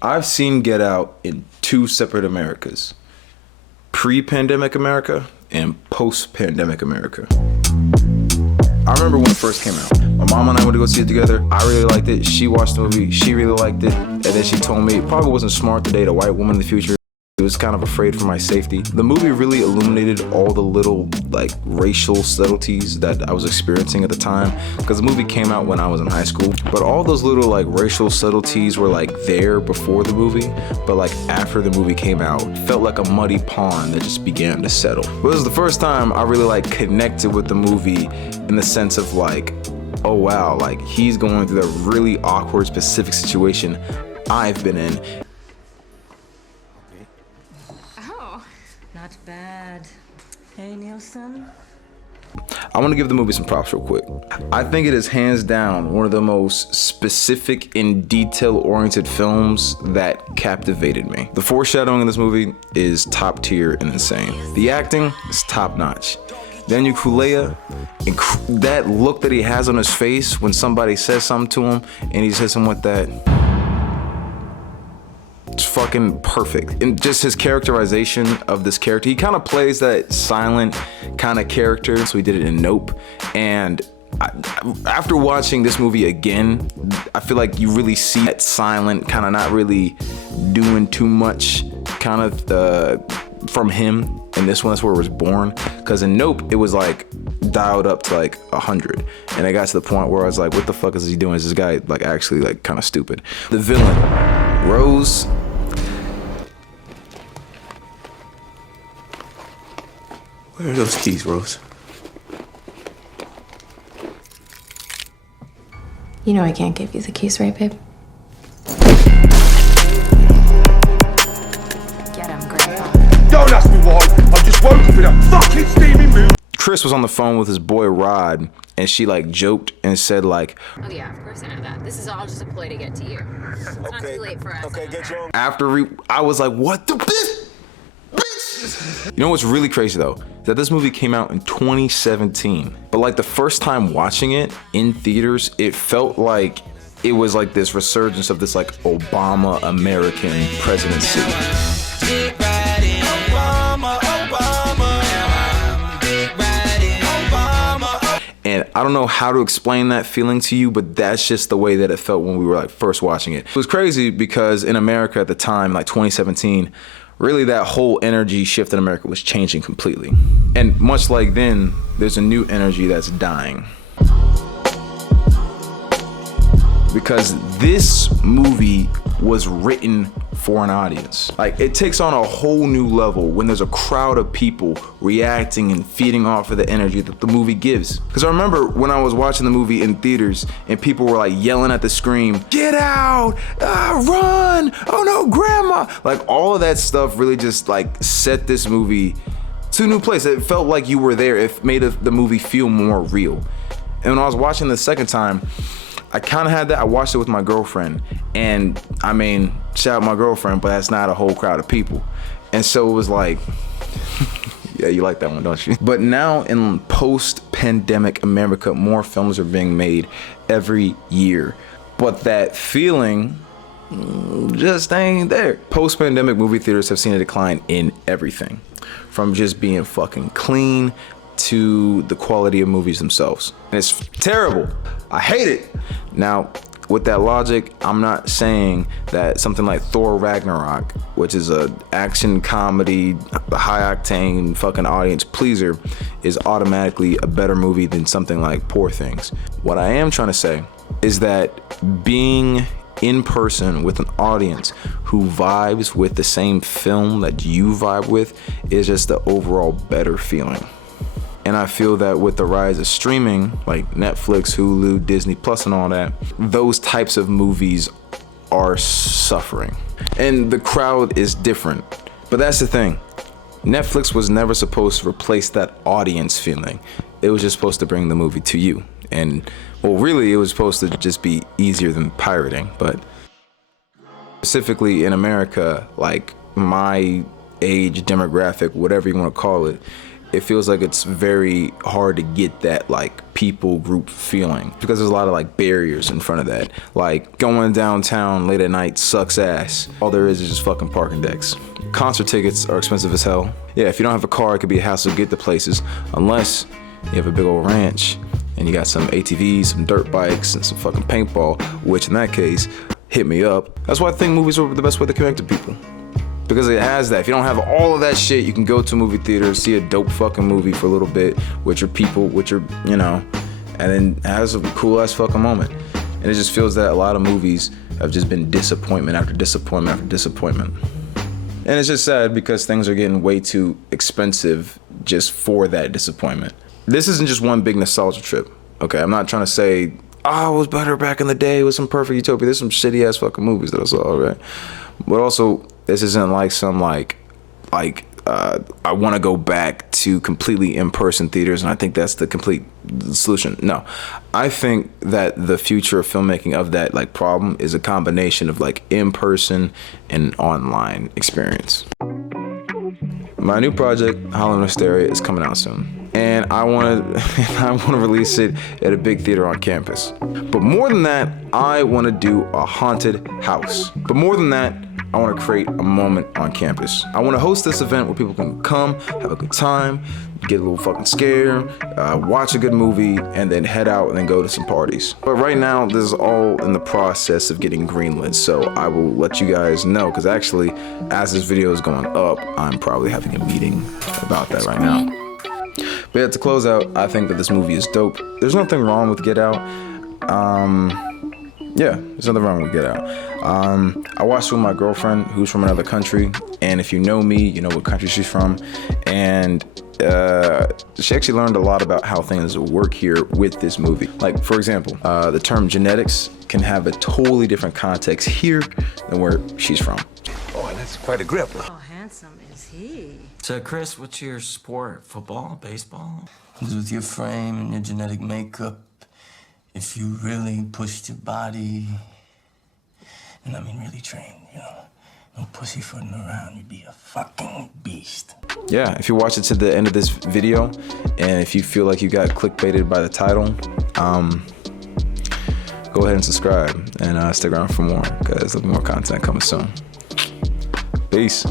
I've seen Get Out in two separate Americas. Pre-pandemic America and post-pandemic America. I remember when it first came out. My mom and I went to go see it together. I really liked it. She watched the movie. She really liked it. And then she told me it probably wasn't smart to date a white woman in the future. I was kind of afraid for my safety. The movie really illuminated all the little racial subtleties that I was experiencing at the time, because the movie came out when I was in high school. But all those little racial subtleties were there before the movie, but after the movie came out, it felt like a muddy pond that just began to settle. But it was the first time I really connected with the movie in the sense of oh wow, he's going through that really awkward specific situation I've been in. Not bad. Hey, Nielsen? I want to give the movie some props real quick. I think it is hands down one of the most specific and detail-oriented films that captivated me. The foreshadowing in this movie is top tier and insane. The acting is top notch. Daniel Kaluuya, that look that he has on his face when somebody says something to him and he hits him with that. It's fucking perfect. And just his characterization of this character, he kind of plays that silent kind of character, so he did it in Nope. And after watching this movie again, I feel like you really see that silent, kind of not really doing too much kind of from him. And this one, that's where it was born. Because in Nope, it was dialed up to 100. And I got to the point where I was like, what the fuck is he doing? Is this guy actually kind of stupid? The villain, Rose. Where are those keys, Rose? You know I can't give you the keys, right, babe? Get him, Grandpa. Don't ask me why. I've just woken up in a fucking steaming mood. Chris was on the phone with his boy Rod, and she joked and said Oh yeah, of course I know that. This is all just a ploy to get to you. It's not too late for us. Okay, get your own. I was like, what the bitch? You know what's really crazy though? That this movie came out in 2017. But the first time watching it in theaters, it felt like it was this resurgence of this Obama American presidency. And I don't know how to explain that feeling to you, but that's just the way that it felt when we were first watching it. It was crazy because in America at the time, 2017, really that whole energy shift in America was changing completely. And much like then, there's a new energy that's dying. Because this movie was written for an audience. It takes on a whole new level when there's a crowd of people reacting and feeding off of the energy that the movie gives. Because I remember when I was watching the movie in theaters and people were yelling at the screen, "Get out! Run! Oh no, grandma!" All of that stuff really just set this movie to a new place. It felt like you were there. It made the movie feel more real. And when I was watching the second time, I kind of had that. I watched it with my girlfriend, and I mean, shout out my girlfriend, but that's not a whole crowd of people. And so it was yeah, you like that one, don't you? But now in post-pandemic America, more films are being made every year. But that feeling just ain't there. Post-pandemic movie theaters have seen a decline in everything, from just being fucking clean to the quality of movies themselves. And it's terrible. I hate it. Now, with that logic, I'm not saying that something like Thor Ragnarok, which is a action comedy, high octane fucking audience pleaser, is automatically a better movie than something like Poor Things. What I am trying to say is that being in person with an audience who vibes with the same film that you vibe with is just the overall better feeling. And I feel that with the rise of streaming, like Netflix, Hulu, Disney Plus and all that, those types of movies are suffering. And the crowd is different. But that's the thing. Netflix was never supposed to replace that audience feeling. It was just supposed to bring the movie to you. And, well, really, it was supposed to just be easier than pirating. But specifically in America, like my age demographic, whatever you want to call it, it feels like it's very hard to get that like people group feeling because there's a lot of like barriers in front of that. Like going downtown late at night sucks ass. All there is just fucking parking decks. Concert tickets are expensive as hell. Yeah, if you don't have a car, it could be a hassle to get to places unless you have a big old ranch and you got some ATVs, some dirt bikes, and some fucking paintball, which in that case, hit me up. That's why I think movies are the best way to connect to people. Because it has that. If you don't have all of that shit, you can go to a movie theater, see a dope fucking movie for a little bit with your people, with your, you know, and then has a cool ass fucking moment. And it just feels that a lot of movies have just been disappointment after disappointment after disappointment. And it's just sad because things are getting way too expensive just for that disappointment. This isn't just one big nostalgia trip, okay? I'm not trying to say, oh, it was better back in the day with some perfect utopia. There's some shitty ass fucking movies that I saw, right? But also, this isn't like some I want to go back to completely in-person theaters and I think that's the complete solution. No, I think that the future of filmmaking of that like problem is a combination of like in-person and online experience. My new project, Hollywood Hysteria, is coming out soon. And I want to release it at a big theater on campus. But more than that, I want to do a haunted house. But more than that, I want to create a moment on campus. I want to host this event where people can come, have a good time, get a little fucking scared, watch a good movie, and then head out and then go to some parties. But right now, this is all in the process of getting greenlit, so I will let you guys know, because actually, as this video is going up, I'm probably having a meeting about that right now. But yeah, to close out, I think that this movie is dope. There's nothing wrong with Get Out. Yeah, there's nothing wrong with Get Out. I watched it with my girlfriend who's from another country, and if you know me, you know what country she's from, and she actually learned a lot about how things work here with this movie. Like, for example, the term genetics can have a totally different context here than where she's from. Oh, that's quite a grip. How handsome is he? So, Chris, what's your sport? Football? Baseball? With your frame and your genetic makeup, if you really pushed your body, and I mean really trained, you know, no pussyfooting around, you'd be a fucking beast. Yeah, if you watch it to the end of this video, and if you feel like you got clickbaited by the title, go ahead and subscribe, and stick around for more, because there'll be more content coming soon. Peace.